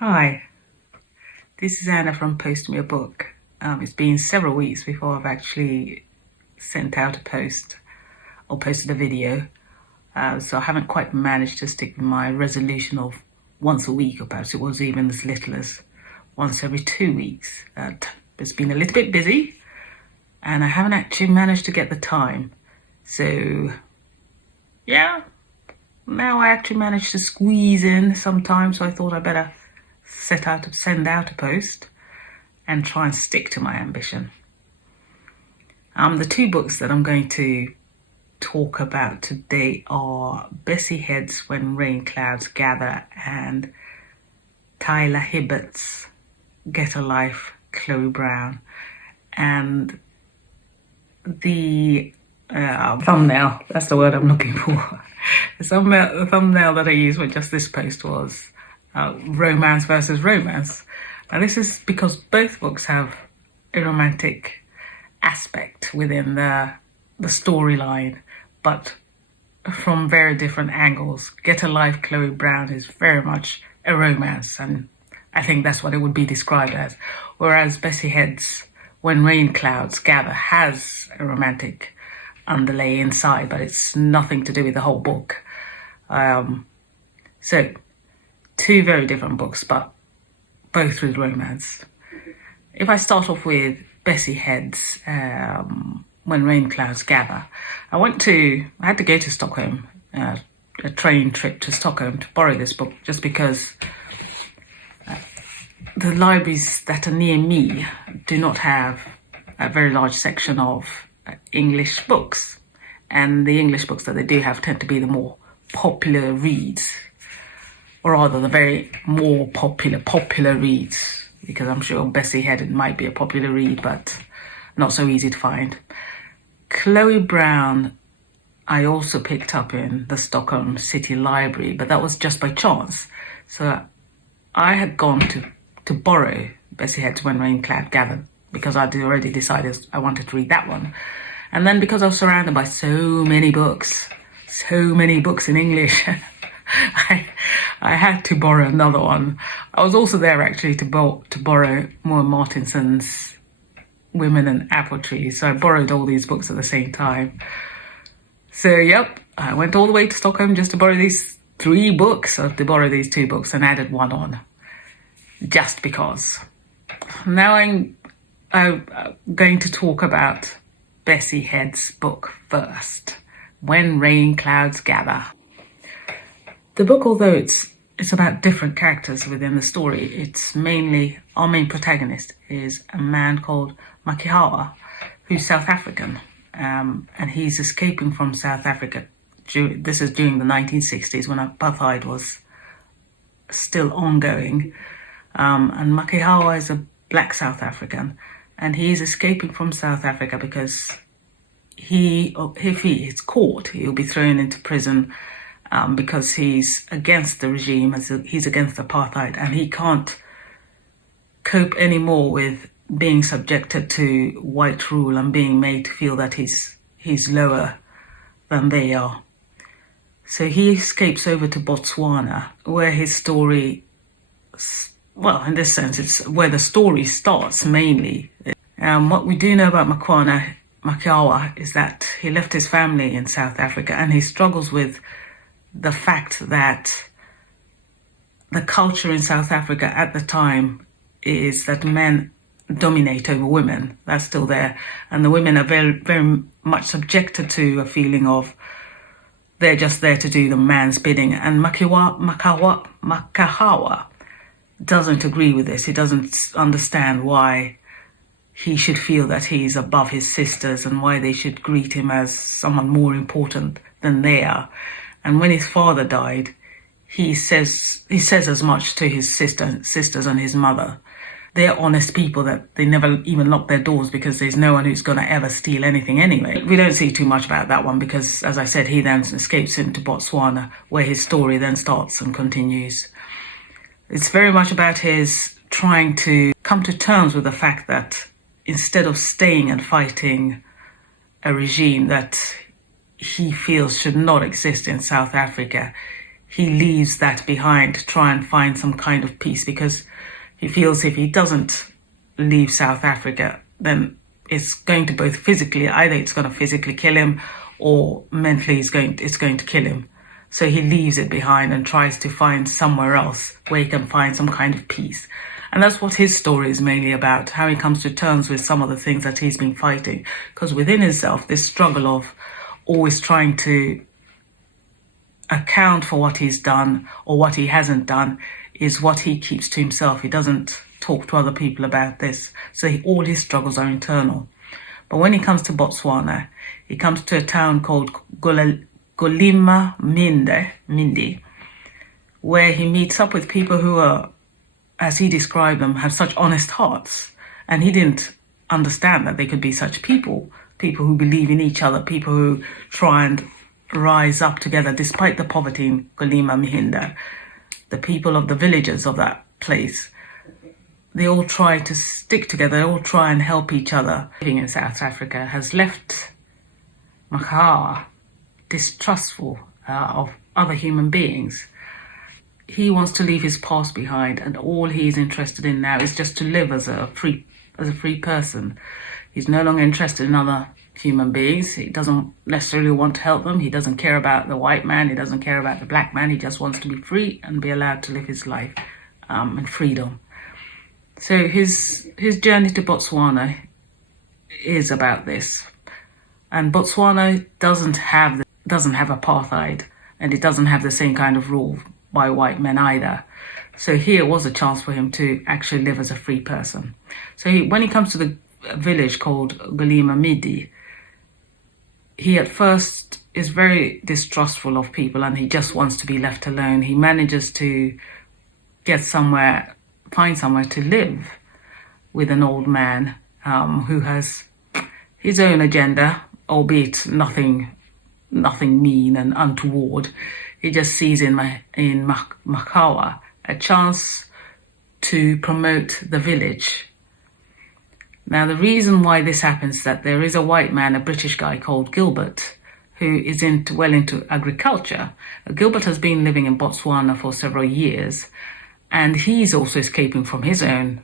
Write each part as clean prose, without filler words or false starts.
Hi, this is Anna from Post Me a Book. It's been several weeks before I've actually sent out a post or posted a video, so I haven't quite managed to stick with my resolution of once a week, or perhaps it was even as little as once every 2 weeks. It's been a little bit busy and I haven't actually managed to get the time. So, yeah, now I actually managed to squeeze in some time, so I thought I'd better send out a post and try and stick to my ambition. The two books that I'm going to talk about today are Bessie Head's When Rain Clouds Gather and Tyler Hibbert's Get a Life, Chloe Brown. And the thumbnail, that's the word I'm looking for. The thumbnail that I used for just this post was romance versus romance. Now this is because both books have a romantic aspect within the storyline, but from very different angles. Get a Life, Chloe Brown is very much a romance, and I think that's what it would be described as. Whereas Bessie Head's When Rain Clouds Gather has a romantic underlay inside, but it's nothing to do with the whole book. So two very different books, but both with romance. If I start off with Bessie Head's When Rain Clouds Gather, I had to go to Stockholm, a train trip to Stockholm to borrow this book, just because the libraries that are near me do not have a very large section of English books. And the English books that they do have tend to be the more popular reads, or rather the very more popular reads, because I'm sure Bessie Head might be a popular read, but not so easy to find. Chloe Brown I also picked up in the Stockholm City Library, but that was just by chance. So I had gone to borrow Bessie Head's When Rain Cloud Gathered because I'd already decided I wanted to read that one. And then because I was surrounded by so many books in English, I had to borrow another one. I was also there actually to borrow Moa Martinson's Women and Apple Trees. So I borrowed all these books at the same time. So yep, I went all the way to Stockholm just to borrow these 3 books, or to borrow these 2 books, and added one on, just because. Now I'm going to talk about Bessie Head's book first, When Rain Clouds Gather. The book, although it's about different characters within the story, it's mainly, our main protagonist is a man called Makihawa, who's South African, and he's escaping from South Africa. This is during the 1960s when apartheid was still ongoing, and Makihawa is a black South African, and he's escaping from South Africa because if he is caught, he'll be thrown into prison because he's against the regime, he's against apartheid, and he can't cope anymore with being subjected to white rule and being made to feel that he's lower than they are. So he escapes over to Botswana, where his story, well, in this sense, it's where the story starts mainly. What we do know about Makihawa is that he left his family in South Africa, and he struggles with the fact that the culture in South Africa at the time is that men dominate over women. That's still there, and the women are very, very much subjected to a feeling of they're just there to do the man's bidding. And Makihawa doesn't agree with this. He doesn't understand why he should feel that he's above his sisters and why they should greet him as someone more important than they are. And when his father died, he says as much to his sisters and his mother. They're honest people that they never even lock their doors because there's no one who's going to ever steal anything anyway. We don't see too much about that one because, as I said, he then escapes into Botswana, where his story then starts and continues. It's very much about his trying to come to terms with the fact that instead of staying and fighting a regime that he feels should not exist in South Africa, he leaves that behind to try and find some kind of peace, because he feels if he doesn't leave South Africa, then it's going to both physically, either it's going to physically kill him or mentally it's going to kill him. So he leaves it behind and tries to find somewhere else where he can find some kind of peace. And that's what his story is mainly about, how he comes to terms with some of the things that he's been fighting. Because within himself, this struggle of always trying to account for what he's done or what he hasn't done is what he keeps to himself. He doesn't talk to other people about this. So all his struggles are internal. But when he comes to Botswana, he comes to a town called Golima Mindi, where he meets up with people who are, as he described them, have such honest hearts. And he didn't understand that they could be such people who believe in each other, people who try and rise up together despite the poverty in Golima Mihinda. The people of the villages of that place, they all try to stick together, they all try and help each other. Living in South Africa has left Makawa distrustful of other human beings. He wants to leave his past behind, and all he's interested in now is just to live as a free person. He's no longer interested in other human beings. He doesn't necessarily want to help them. He doesn't care about the white man. He doesn't care about the black man. He just wants to be free and be allowed to live his life in freedom. So his journey to Botswana is about this. And Botswana doesn't have apartheid, and it doesn't have the same kind of rule by white men either. So here was a chance for him to actually live as a free person. So when he comes to the village called Golima Midi, he at first is very distrustful of people and he just wants to be left alone. He manages to find somewhere to live with an old man who has his own agenda, albeit nothing mean and untoward. He just sees in Makawa a chance to promote the village. Now, the reason why this happens is that there is a white man, a British guy called Gilbert, who is into agriculture. Gilbert has been living in Botswana for several years, and he's also escaping from his own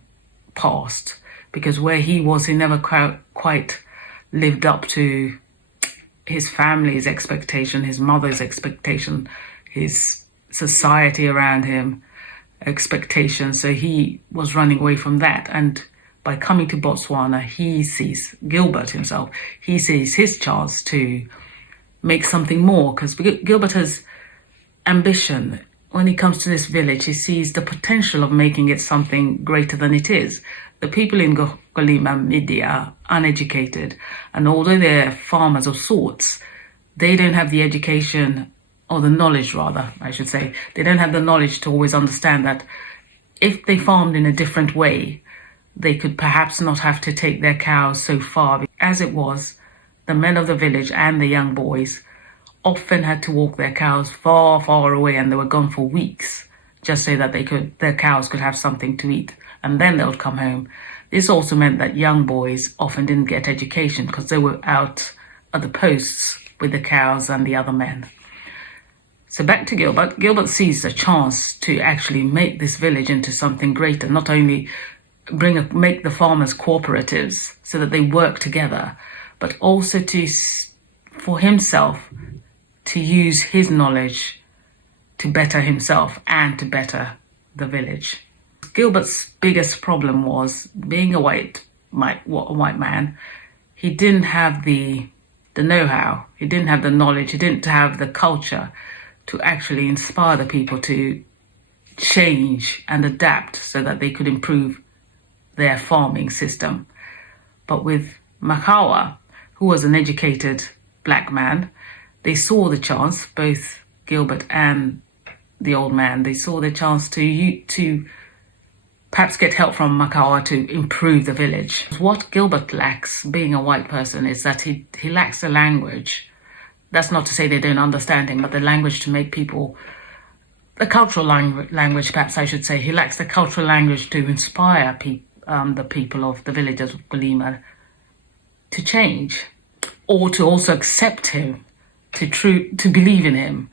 past, because where he was, he never quite lived up to his family's expectation, his mother's expectation, his society around him expectation. So he was running away from that. And by coming to Botswana, Gilbert himself, he sees his chance to make something more, because Gilbert has ambition. When he comes to this village, he sees the potential of making it something greater than it is. The people in Golima Midi are uneducated, and although they're farmers of sorts, they don't have the education, or the knowledge rather, I should say. They don't have the knowledge to always understand that if they farmed in a different way, they could perhaps not have to take their cows so far. As it was, the men of the village and the young boys often had to walk their cows far, far away, and they were gone for weeks just so that their cows could have something to eat, and then they would come home. This also meant that young boys often didn't get education because they were out at the posts with the cows and the other men. So back to Gilbert. Gilbert sees a chance to actually make this village into something greater, not only make the farmers cooperatives so that they work together, but also for himself to use his knowledge to better himself and to better the village. Gilbert's biggest problem was, being a white man, he didn't have the know-how, he didn't have the knowledge, he didn't have the culture to actually inspire the people to change and adapt so that they could improve their farming system. But with Makawa, who was an educated black man, they saw the chance, both Gilbert and the old man, they saw the chance to perhaps get help from Makawa to improve the village. What Gilbert lacks, being a white person, is that he lacks the language. That's not to say they don't understand him, but the language to make people, the cultural language, perhaps I should say. He lacks the cultural language to inspire the people of the villages of Golima to change, or to also accept him, to believe in him,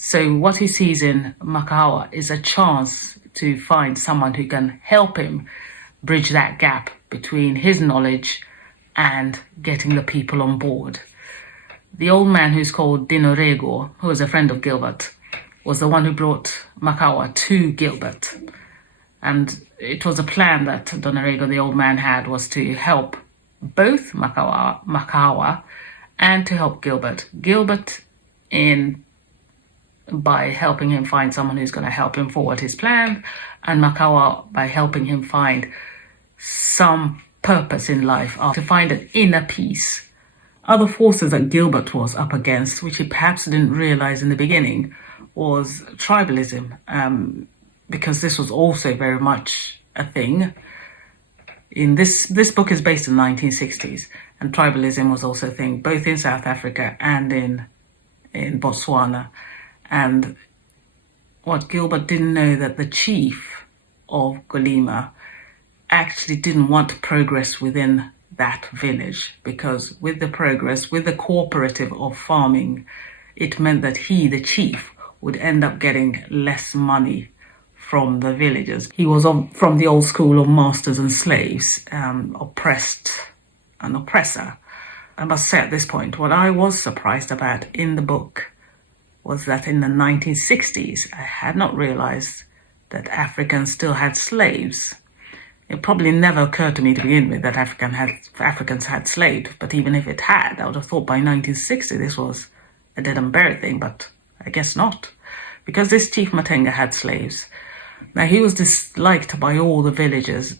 So what he sees in Makawa is a chance to find someone who can help him bridge that gap between his knowledge and getting the people on board. The old man, who's called Dinorego, who was a friend of Gilbert, was the one who brought Makawa to Gilbert. And it was a plan that Dinorego, the old man, had, was to help both Makawa and to help Gilbert. Gilbert by helping him find someone who's going to help him forward his plan, and Makawa by helping him find some purpose in life, to find an inner peace. Other forces that Gilbert was up against, which he perhaps didn't realize in the beginning, was tribalism, because this was also very much a thing. In this book is based in the 1960s, and tribalism was also a thing, both in South Africa and in Botswana. And what Gilbert didn't know, that the chief of Golima actually didn't want progress within that village, because with the progress, with the cooperative of farming, it meant that he, the chief, would end up getting less money from the villagers. He was from the old school of masters and slaves, oppressed and oppressor. I must say at this point, what I was surprised about in the book was that in the 1960s, I had not realized that Africans still had slaves. It probably never occurred to me to begin with that Africans had slaves, but even if it had, I would have thought by 1960 this was a dead and buried thing, but I guess not. Because this Chief Matenga had slaves. Now, he was disliked by all the villagers,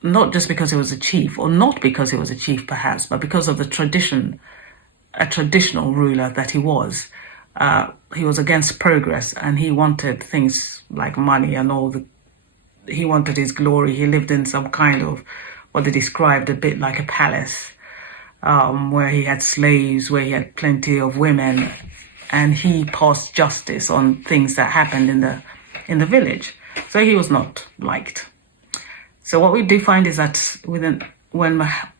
not just because he was a chief, or not because he was a chief perhaps, but because of the tradition, a traditional ruler that he was. He was against progress, and he wanted things like money and he wanted his glory. He lived in some kind of what they described a bit like a palace, where he had slaves, where he had plenty of women, and he passed justice on things that happened in the village. So he was not liked. So what we do find is that when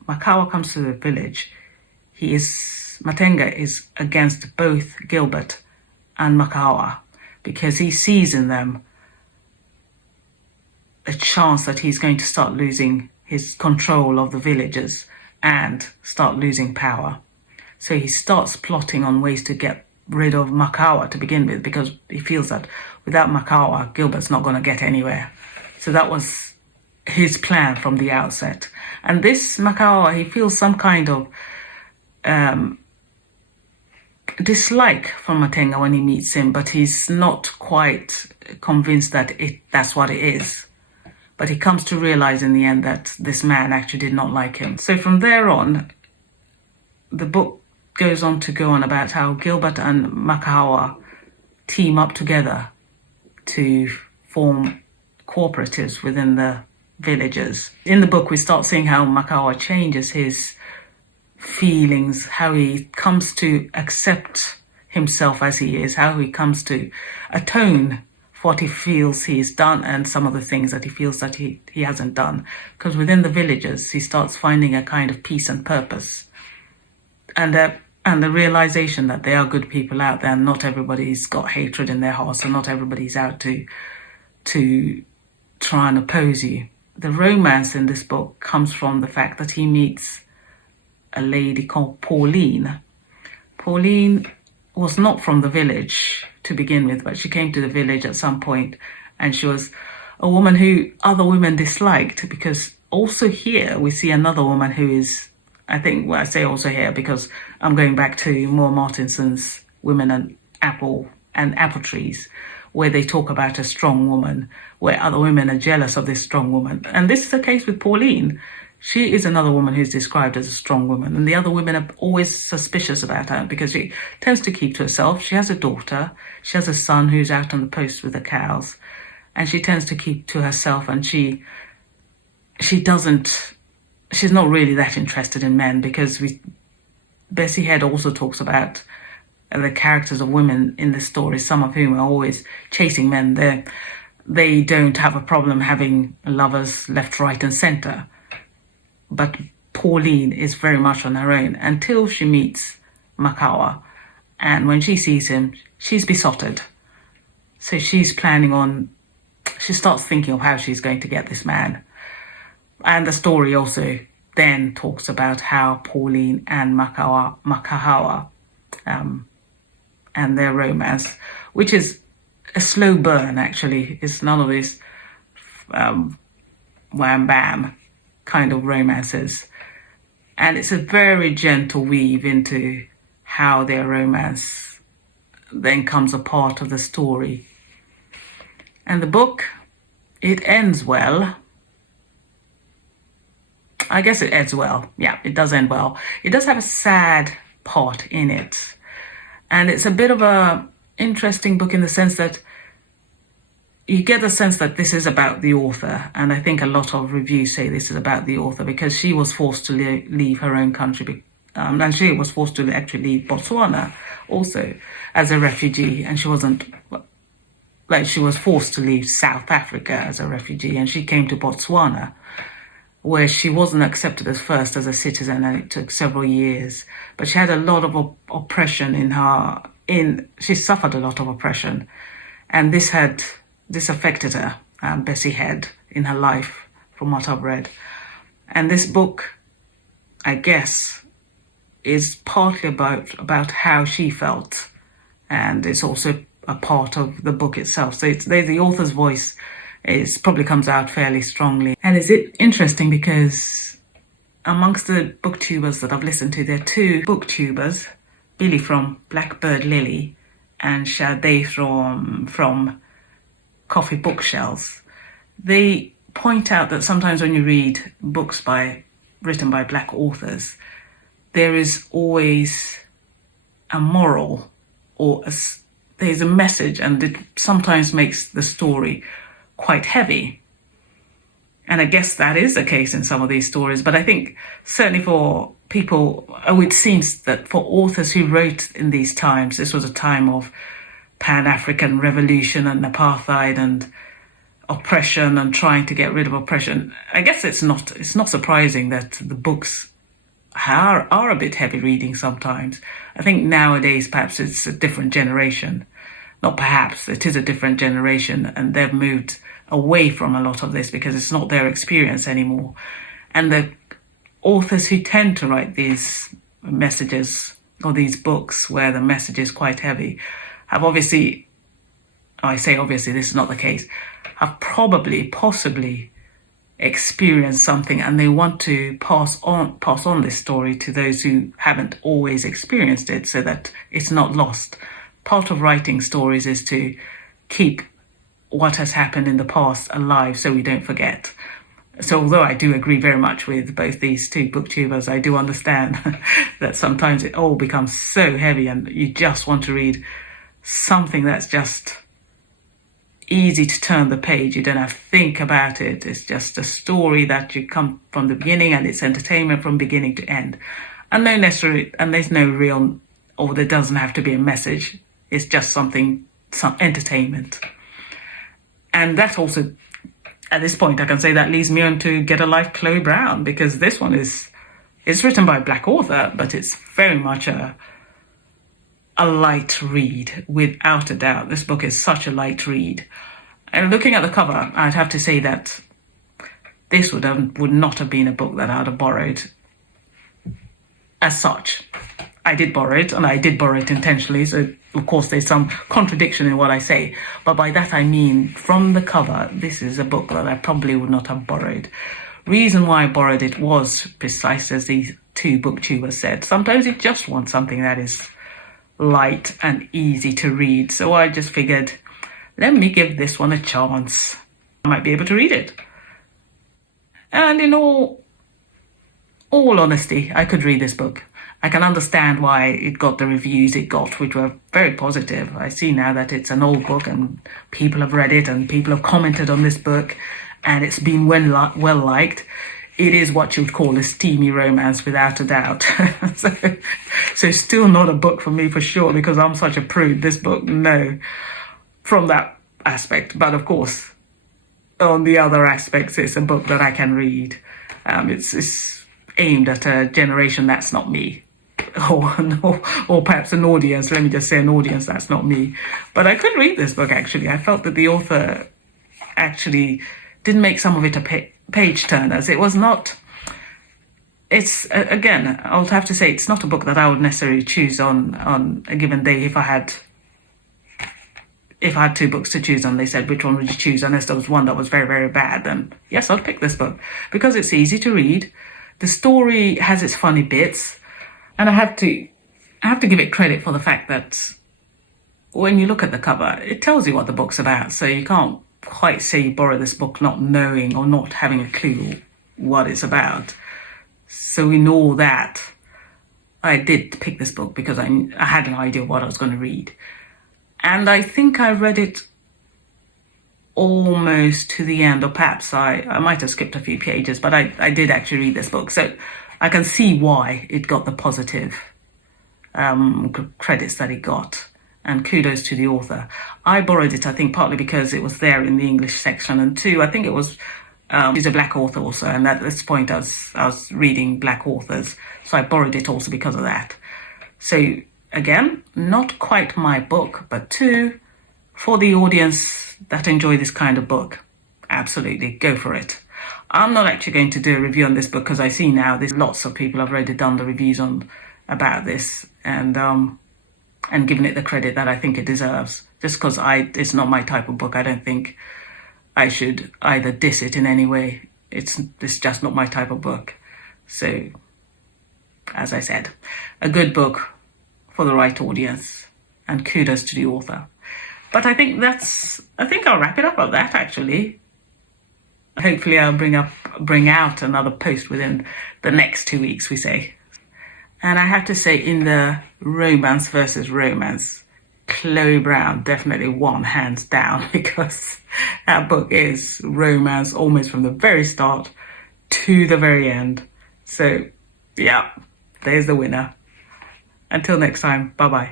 Makawa comes to the village, Matenga is against both Gilbert and Makawa, because he sees in them a chance that he's going to start losing his control of the villagers and start losing power. So he starts plotting on ways to get rid of Makawa to begin with, because he feels that without Makawa, Gilbert's not going to get anywhere. So that was his plan from the outset. And this Makawa, he feels some kind of dislike from Matenga when he meets him, but he's not quite convinced that that's what it is. But he comes to realize in the end that this man actually did not like him. So from there on, the book goes on about how Gilbert and Makawa team up together to form cooperatives within the villages. In the book, we start seeing how Makawa changes his feelings, how he comes to accept himself as he is, how he comes to atone for what he feels he's done and some of the things that he feels that he hasn't done. Because within the villages, he starts finding a kind of peace and purpose. And the realization that there are good people out there, and not everybody's got hatred in their hearts, and not everybody's out to try and oppose you. The romance in this book comes from the fact that he meets a lady called Pauline. Pauline was not from the village to begin with, but she came to the village at some point, and she was a woman who other women disliked, because also here we see another woman who is, I say also here because I'm going back to Moore Martinson's Women and Apple Trees, where they talk about a strong woman, where other women are jealous of this strong woman. And this is the case with Pauline. She is another woman who's described as a strong woman, and the other women are always suspicious about her because she tends to keep to herself. She has a daughter, she has a son who's out on the post with the cows, and she tends to keep to herself, and she's not really that interested in men, because Bessie Head also talks about the characters of women in the story, some of whom are always chasing men. They don't have a problem having lovers left, right, and center. But Pauline is very much on her own until she meets Makawa. And when she sees him, she's besotted. So she starts thinking of how she's going to get this man. And the story also then talks about how Pauline and Makahawa and their romance, which is a slow burn actually. It's none of this wham bam kind of romances. And it's a very gentle weave into how their romance then comes a part of the story. And the book, it ends well. I guess it ends well. Yeah, it does end well. It does have a sad part in it. And it's a bit of a interesting book in the sense that you get the sense that this is about the author. And I think a lot of reviews say this is about the author because she was forced to leave her own country. And she was forced to actually leave Botswana also as a refugee. And she was forced to leave South Africa as a refugee. And she came to Botswana, where she wasn't accepted at first as a citizen, and it took several years. But she had a lot of oppression she suffered a lot of oppression. And this affected her, Bessie had, in her life, from what I've read. And this book, I guess, is partly about how she felt. And it's also a part of the book itself. So the author's voice probably comes out fairly strongly. And it's interesting because amongst the booktubers that I've listened to, there are two booktubers, Billy from Blackbird Lily and Sade from Coffee Bookshelves. They point out that sometimes when you read books written by Black authors, there is always a moral or there's a message, and it sometimes makes the story quite heavy. And I guess that is the case in some of these stories. But I think certainly for people, it seems that for authors who wrote in these times, this was a time of Pan-African revolution and apartheid and oppression and trying to get rid of oppression. I guess it's not surprising that the books are a bit heavy reading sometimes. I think nowadays perhaps it's a different generation. Not perhaps, it is a different generation, and they've moved away from a lot of this because it's not their experience anymore. And the authors who tend to write these messages or these books where the message is quite heavy have obviously, I say obviously, this is not the case, have possibly experienced something, and they want to pass on this story to those who haven't always experienced it so that it's not lost. Part of writing stories is to keep what has happened in the past alive so we don't forget. So although I do agree very much with both these two booktubers, I do understand that sometimes it all becomes so heavy and you just want to read something that's just easy to turn the page. You don't have to think about it. It's just a story that you come from the beginning, and it's entertainment from beginning to end. And there's no real, or there doesn't have to be a message. It's just some entertainment. And that also, at this point, I can say that leads me on to Get a Life, Chloe Brown, because this one it's written by a Black author, but it's very much a light read, without a doubt. This book is such a light read. And looking at the cover, I'd have to say that this would not have been a book that I'd have borrowed as such. I did borrow it, and I did borrow it intentionally, so of course there's some contradiction in what I say, but by that I mean from the cover, this is a book that I probably would not have borrowed. Reason why I borrowed it was precisely as these two booktubers said. Sometimes you just want something that is light and easy to read, so I just figured, let me give this one a chance. I might be able to read it. And in all honesty, I could read this book. I can understand why it got the reviews it got, which were very positive. I see now that it's an old book and people have read it and people have commented on this book and it's been well liked. It is what you would call a steamy romance, without a doubt. so still not a book for me for sure, because I'm such a prude. This book, no, from that aspect. But of course, on the other aspects, it's a book that I can read. It's aimed at a generation that's not me. or perhaps an audience. Let me just say an audience. That's not me, but I could read this book. Actually, I felt that the author actually didn't make some of it a page turners. It was not. It's again, I would have to say it's not a book that I would necessarily choose on a given day if I had two books to choose on. They said, which one would you choose? Unless there was one that was very, very bad, then yes, I'd pick this book because it's easy to read. The story has its funny bits, and I have to give it credit for the fact that when you look at the cover, it tells you what the book's about. So you can't quite say you borrow this book not knowing or not having a clue what it's about. So in all that, I did pick this book because I had an idea of what I was going to read. And I think I read it almost to the end, or perhaps I might have skipped a few pages, but I did actually read this book. So I can see why it got the positive credits that it got. And kudos to the author. I borrowed it, I think, partly because it was there in the English section, and two, I think it was, she's a black author also, and at this point I was reading black authors, so I borrowed it also because of that. So again, not quite my book, but two, for the audience that enjoy this kind of book, absolutely, go for it. I'm not actually going to do a review on this book because I see now there's lots of people have already done the reviews about this and given it the credit that I think it deserves. Just because it's not my type of book, I don't think I should either diss it in any way. It's just not my type of book. So, as I said, a good book for the right audience, and kudos to the author. But I think I'll wrap it up at that, actually. Hopefully I'll bring out another post within the next 2 weeks, we say. And I have to say, in the romance versus romance, Chloe Brown definitely won hands down, because that book is romance almost from the very start to the very end. So, yeah, there's the winner. Until next time, bye-bye.